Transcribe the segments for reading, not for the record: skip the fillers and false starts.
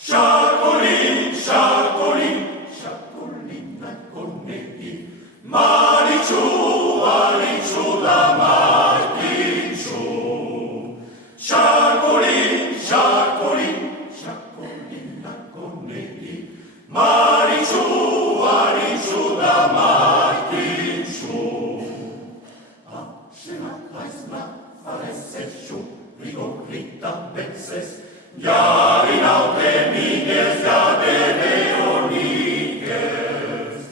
Sciacolin, sciacolin, sciacolin ai connetti, Mariciù, Mariciù da Martin giù. Sciacolin, sciacolin, sciacolin ai connetti, Mariciù, Mariciù da Martin giù. Scena, Eisner, Faresesciù, Rigorita, Bexes, Jarinauke, Miguel, Gabele, Orniges.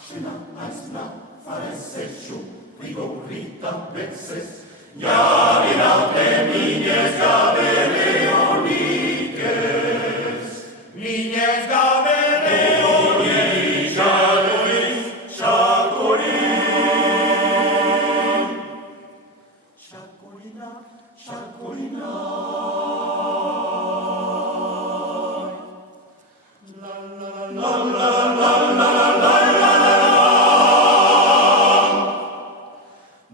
Scena, Eisner, Faresesciù, Rigorita, Bexes, Jarinauke, Miguel, Gabele, Orniges. Miguel, Gabele, Orniges, Sciacolin. Sciacolina, sciacolina. La la la la la la la la la.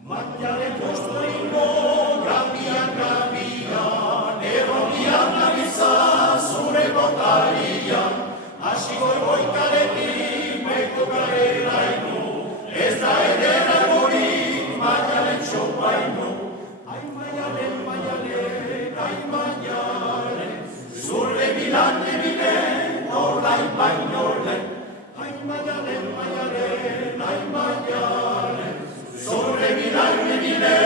Maiale costrino, gravia, gravia, neronia, navisa, sure botalia, ascigoi voi caleti, meco carrera inu, esta edera gori, maiale chopaino. Ai maiale, sulle bilane bile, olai bagnole. Ai maiale, sulle bilane bile,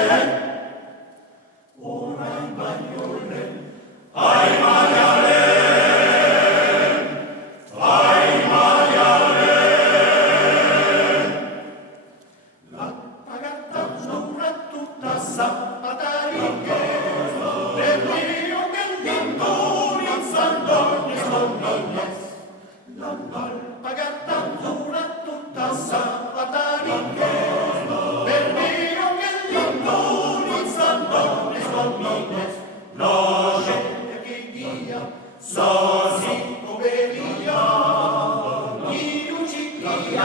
olai bagnole. Ai maiale, la pagata snura tutta zappatariche, del rio che l'intori alzandone scondones. L'alpagata snura tutta zappatariche, del rio che l'intori alzandone scondones. La gente che guia, Sasi, poveria, chi uccidia,